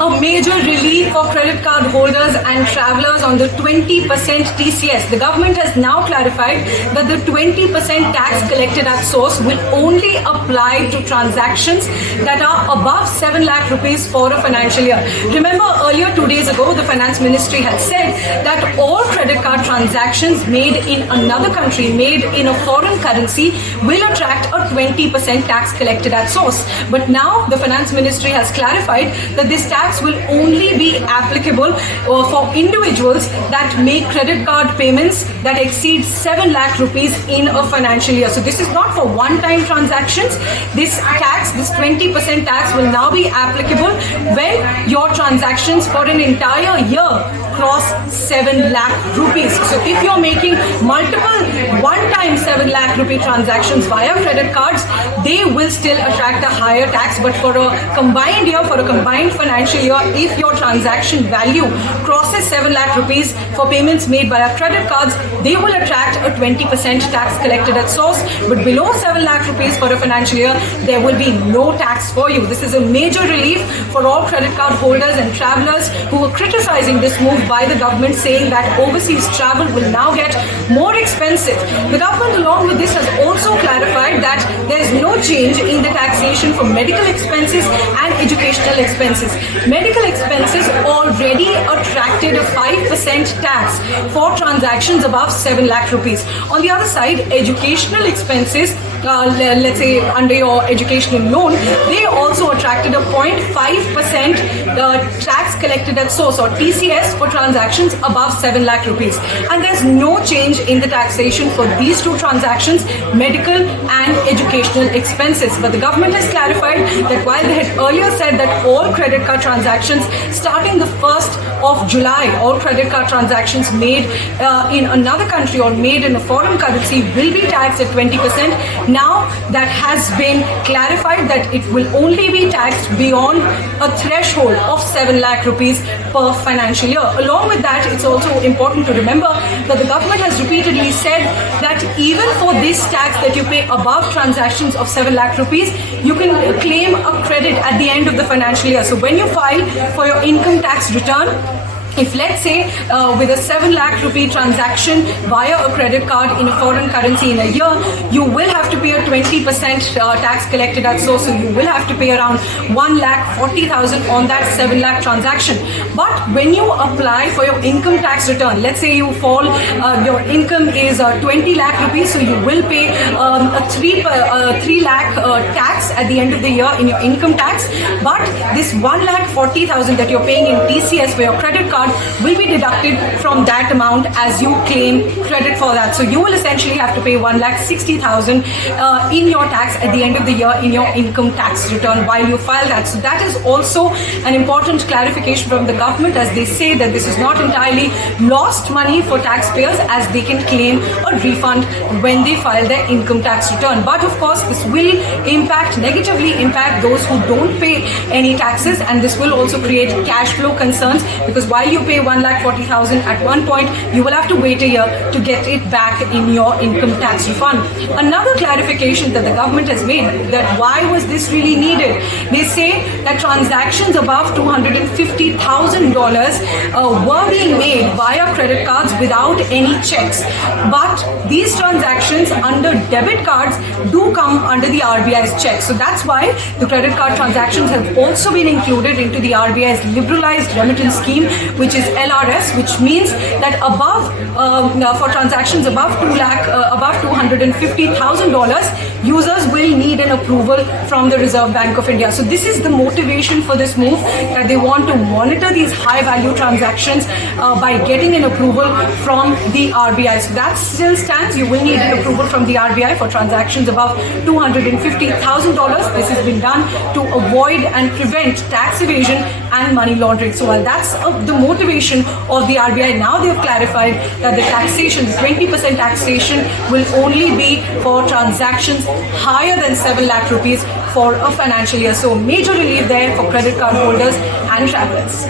A major relief for credit card holders and travelers on the 20% TCS. The government has now clarified that the 20% tax collected at source will only apply to transactions that are above 7 lakh rupees for a financial year. Remember, earlier 2 days ago, the Finance Ministry had said that all credit card transactions made in another country, made in a foreign currency, will attract a 20% tax collected at source. But now the Finance Ministry has clarified that this tax will only be applicable for individuals that make credit card payments that exceed 7 lakh rupees in a financial year. So this is not for one-time transactions. This tax, this 20% tax will now be applicable when your transactions for an entire year cross 7 lakh rupees. So if you're making multiple one-time 7 lakh rupee transactions via credit cards, they will still attract a higher tax. But for a combined year, for a combined financial year, if your transaction value crosses 7 lakh rupees for payments made via credit cards, they will attract a 20% tax collected at source. But below 7 lakh rupees for a financial year, there will be no tax for you. This is a major relief for all credit card holders and travelers who were criticizing this move by the government, saying that overseas travel will now get more expensive. The government, along with this, has also clarified that there is no change in the taxation for medical expenses and educational expenses. Medical expenses already attracted a 5% tax for transactions above 7 lakh rupees. On the other side, educational expenses, let's say under your educational loan, they also attracted a 0.5% tax collected at source, or TCS, for transactions above 7 lakh rupees. And there's no change in the taxation for these two transactions, medical and educational expenses. But the government has clarified that while they had earlier said that all credit card transactions starting the 1st of July, all credit card transactions made in another country or made in a foreign currency will be taxed at 20%. Now that has been clarified that it will only be taxed beyond a threshold of 7 lakh rupees per financial year. Along with that, it's also important to remember that the government has repeatedly said that even for this tax that you pay above transactions of 7 lakh rupees, you can claim a credit at the end of the financial year. So when you file for your income tax return, if let's say with a 7 lakh rupee transaction via a credit card in a foreign currency in a year, you will have to pay a 20% tax collected at source. So you will have to pay around 1,40,000 on that 7 lakh transaction. But when you apply for your income tax return, let's say you fall, your income is 20 lakh rupees, so you will pay a 3 lakh tax at the end of the year in your income tax. But this 1,40,000 that you're paying in TCS for your credit card will be deducted from that amount as you claim credit for that. So you will essentially have to pay 1,60,000 in your tax at the end of the year in your income tax return while you file that. So that is also an important clarification from the government, as they say that this is not entirely lost money for taxpayers, as they can claim a refund when they file their income tax return. But of course, this will negatively impact those who don't pay any taxes, and this will also create cash flow concerns, because while you pay 1,40,000 at one point, you will have to wait a year to get it back in your income tax refund. Another clarification that the government has made, that why was this really needed? They say that transactions above $250,000 were being made via credit cards without any checks. But these transactions under debit cards do come under the RBI's check. So that's why the credit card transactions have also been included into the RBI's liberalized remittance scheme, which is LRS, which means that above for transactions above $250,000, users will need an approval from the Reserve Bank of India. So this is the motivation for this move, that they want to monitor these high value transactions by getting an approval from the RBI. So that still stands. You will need an approval from the RBI for transactions above $250,000. This has been done to avoid and prevent tax evasion and money laundering. So while that's the motivation of the RBI, now they have clarified that the taxation, the 20% taxation, will only be for transactions higher than 7 lakh rupees for a financial year. So major relief there for credit card holders and travelers.